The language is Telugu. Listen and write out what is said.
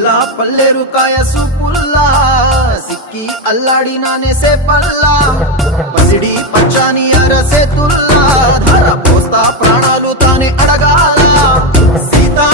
పిల్ల పల్లెరు కాయ సూపుల్లా సిక్కి అల్లాడి నానేసే పల్లా పసిడి పచ్చాని అరసే తుల్లా ధర పోస్తా ప్రాణాలు తానే అడగాల సీతా